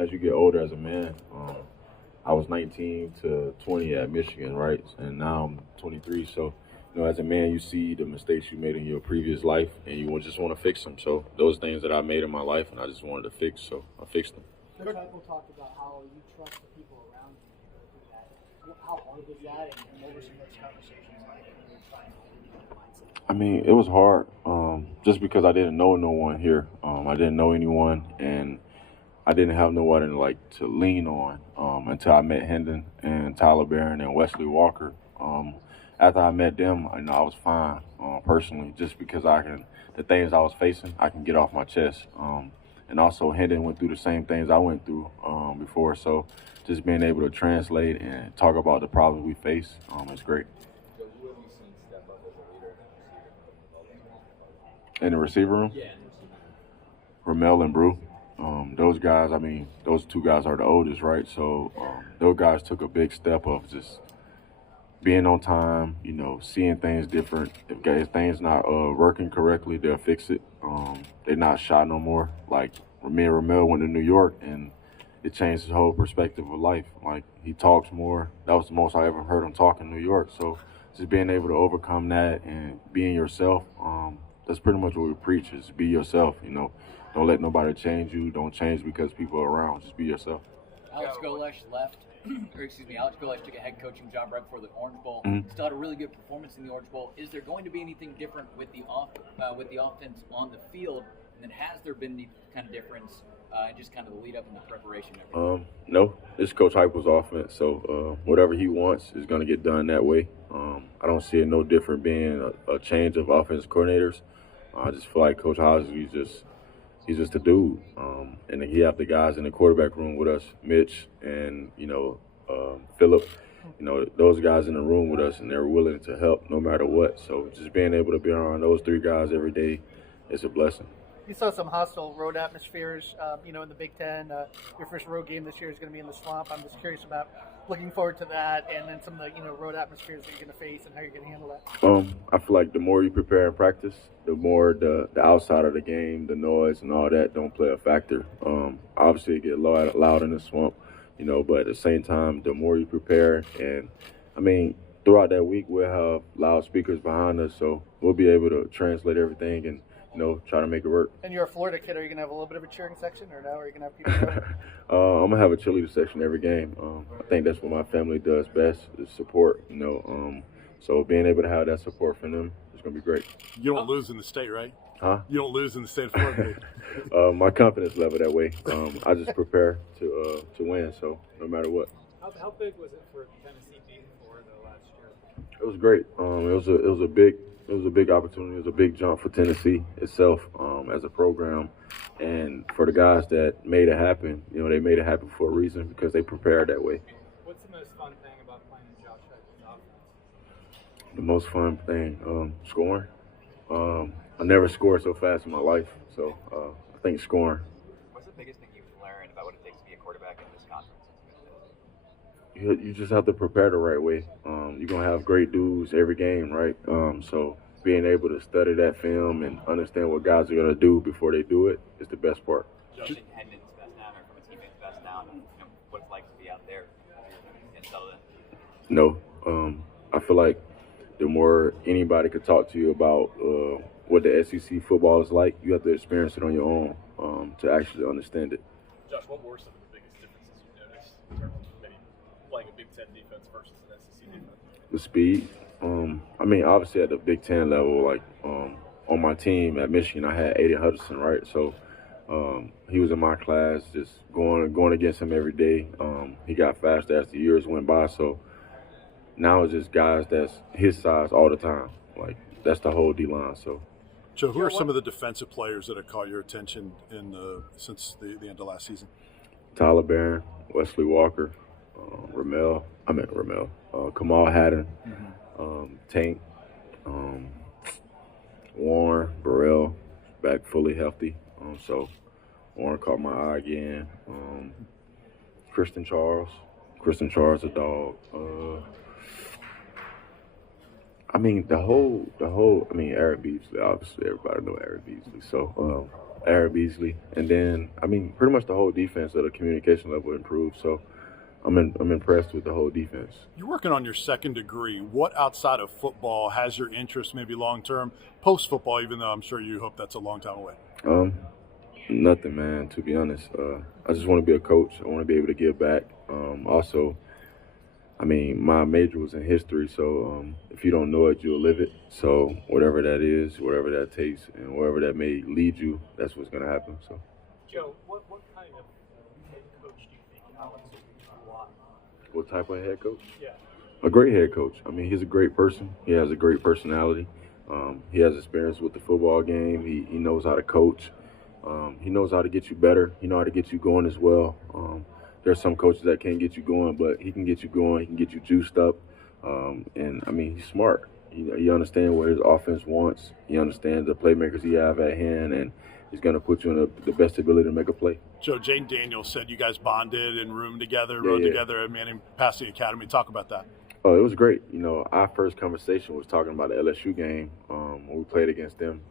as you get older as a man, I was 19 to 20 at Michigan, right? And now I'm 23. So, as a man, you see the mistakes you made in your previous life, and you just want to fix them. So those things that I made in my life, and I just wanted to fix, so I fixed them. Coach Heupel talked about how you trust the people around you to go through that. How hard was that, and what were some of those conversations like when you were trying to lead that mindset? I mean, it was hard, just because I didn't know no one here. I didn't know anyone, and I didn't have no one to lean on until I met Hendon and Tyler Barron and Wesley Walker. After I met them, I was fine personally, just because the things I was facing, I can get off my chest. And also Hendon went through the same things I went through before, so just being able to translate and talk about the problems we face is great. So who have you seen step up as a leader In the receiver room? Yeah. Ramel and Brew. Those guys, those two guys are the oldest, right? So those guys took a big step of just being on time, seeing things different. If things not working correctly, they'll fix it. They're not shy no more. Like, me and Ramel went to New York, and it changed his whole perspective of life. Like, he talks more. That was the most I ever heard him talk in New York. So just being able to overcome that and being yourself, that's pretty much what we preach, is be yourself, Don't let nobody change you. Don't change because people are around. Just be yourself. Alex Golesh left, Alex Golesh took a head coaching job right before the Orange Bowl. Mm-hmm. Still had a really good performance in the Orange Bowl. Is there going to be anything different with the offense on the field? And then has there been any kind of difference in just kind of the lead up and the preparation? No, it's Coach Heupel's offense. So whatever he wants is going to get done that way. I don't see it no different being a change of offense coordinators. I just feel like Coach Housley's he's just a dude. And he have the guys in the quarterback room with us, Mitch and, Phillip. Those guys in the room with us, and they're willing to help no matter what. So just being able to be around those three guys every day is a blessing. You saw some hostile road atmospheres, in the Big Ten. Your first road game this year is going to be in the Swamp. I'm just curious about looking forward to that, and then some of the, road atmospheres that you're going to face and how you're going to handle that. I feel like the more you prepare and practice, the more the outside of the game, the noise and all that don't play a factor. Obviously it get loud in the Swamp, but at the same time, the more you prepare, and throughout that week we'll have loudspeakers behind us, so we'll be able to translate everything and try to make it work. And you're a Florida kid. Are you going to have a little bit of a cheering section, or no? Are you going to have people cheering? I'm going to have a cheerleader section every game. I think that's what my family does best, is support, So being able to have that support from them is going to be great. You don't lose in the state, right? Huh? You don't lose in the state of Florida. My confidence level that way. I just prepare to win, so no matter what. How big was it for Tennessee beating Florida last year? It was great. It was a big opportunity. It was a big jump for Tennessee itself as a program, and for the guys that made it happen. They made it happen for a reason, because they prepared that way. What's the most fun thing about playing in Josh Heupel's offense? The most fun thing, scoring. I never scored so fast in my life, so I think scoring. What's the biggest thing you've learned about what it takes to be a quarterback in this conference? You just have to prepare the right way. You're going to have great dudes every game, right? So being able to study that film and understand what guys are going to do before they do it is the best part. Do you think Hendon's best now, or from a teammate's best now, and what it's like to be out there in Southern? No. I feel like the more anybody could talk to you about what the SEC football is like, you have to experience it on your own to actually understand it. Josh, what were some of the biggest differences you noticed in terms of maybe playing a Big Ten defense versus an SEC defense? The speed. Obviously at the Big Ten level, like on my team at Michigan, I had Aiden Hutchinson, right? So he was in my class, just going against him every day. He got faster as the years went by. So now it's just guys that's his size all the time. Like, that's the whole D-line. So, Joe, who are some of the defensive players that have caught your attention since the end of last season? Tyler Barron, Wesley Walker, Ramel, Kamal Haddon, Tank, Warren, Burrell, back fully healthy. So Warren caught my eye again. Kristen Charles, a dog. I mean, I mean, Aaron Beasley, obviously, everybody know Aaron Beasley. So, Aaron Beasley. And then, I mean, pretty much the whole defense at a communication level improved. So, I'm impressed with the whole defense. You're working on your second degree. What outside of football has your interest, maybe long term, post football? Even though I'm sure you hope that's a long time away. Nothing, man. To be honest, I just want to be a coach. I want to be able to give back. Also, I mean, my major was in history, so if you don't know it, you'll live it. So whatever that is, whatever that takes, and wherever that may lead you, that's what's going to happen. So, Joe, what kind of head coach do you think Alex is going to want? what type of head coach? Yeah. A great head coach. I mean, he's a great person. He has a great personality. He has experience with the football game. He knows how to coach. He knows how to get you better. He knows how to get you going as well. There's some coaches that can't get you going, but he can get you going. He can get you juiced up. And, I mean, he's smart. He understands what his offense wants. He understands the playmakers he have at hand, and he's going to put you in the best ability to make a play. Joe, Jane Daniels said you guys bonded and roomed together, rode together at Manning Passing Academy. Talk about that. Oh, it was great. You know, our first conversation was talking about the LSU game when we played against them.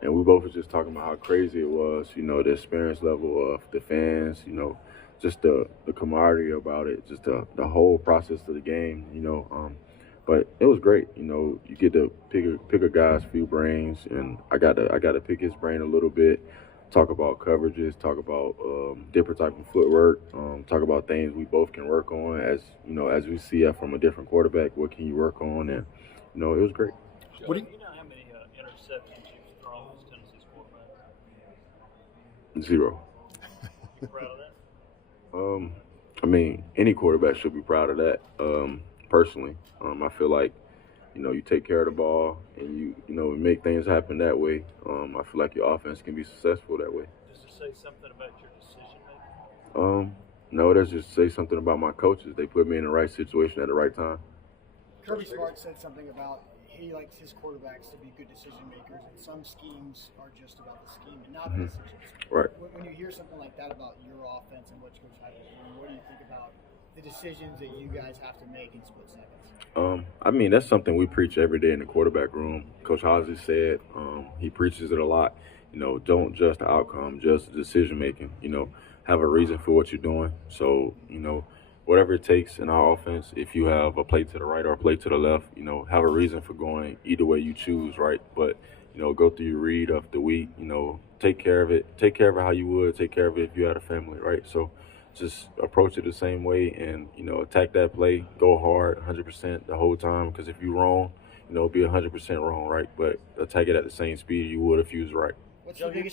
And we both were just talking about how crazy it was, you know, the experience level of the fans, you know, just the camaraderie about it, just the whole process of the game, you know. But it was great, you know. You get to pick a guy's few brains, and I got to pick his brain a little bit, talk about coverages, talk about different type of footwork, talk about things we both can work on as, you know, as we see it from a different quarterback. What can you work on? And, you know, it was great. Joe, do you know how many interceptions you've thrown as Tennessee's quarterback? 0. You proud of that? I mean, any quarterback should be proud of that. Personally, I feel like, you know, you take care of the ball and you know, make things happen that way. I feel like your offense can be successful that way. Does it say something about your decision making? No, that's just say something about my coaches. They put me in the right situation at the right time. Kirby Smart said something about he likes his quarterbacks to be good decision makers, and some schemes are just about the scheme and not the decisions. Right. When you hear something like that about your offense and what Coach Hyde is doing, what do you think about the decisions that you guys have to make in split seconds? I mean, that's something we preach every day in the quarterback room. Coach Housley said he preaches it a lot. You know, don't judge the outcome, just decision making. You know, have a reason for what you're doing. So, you know, whatever it takes in our offense, if you have a play to the right or a play to the left, you know, have a reason for going either way you choose, right? But, you know, go through your read of the week, you know, take care of it. Take care of it how you would take care of it if you had a family, right? So just approach it the same way and, you know, attack that play, go hard 100% the whole time, because if you're wrong, you know, be 100% wrong, right? But attack it at the same speed you would if you was right. What's the biggest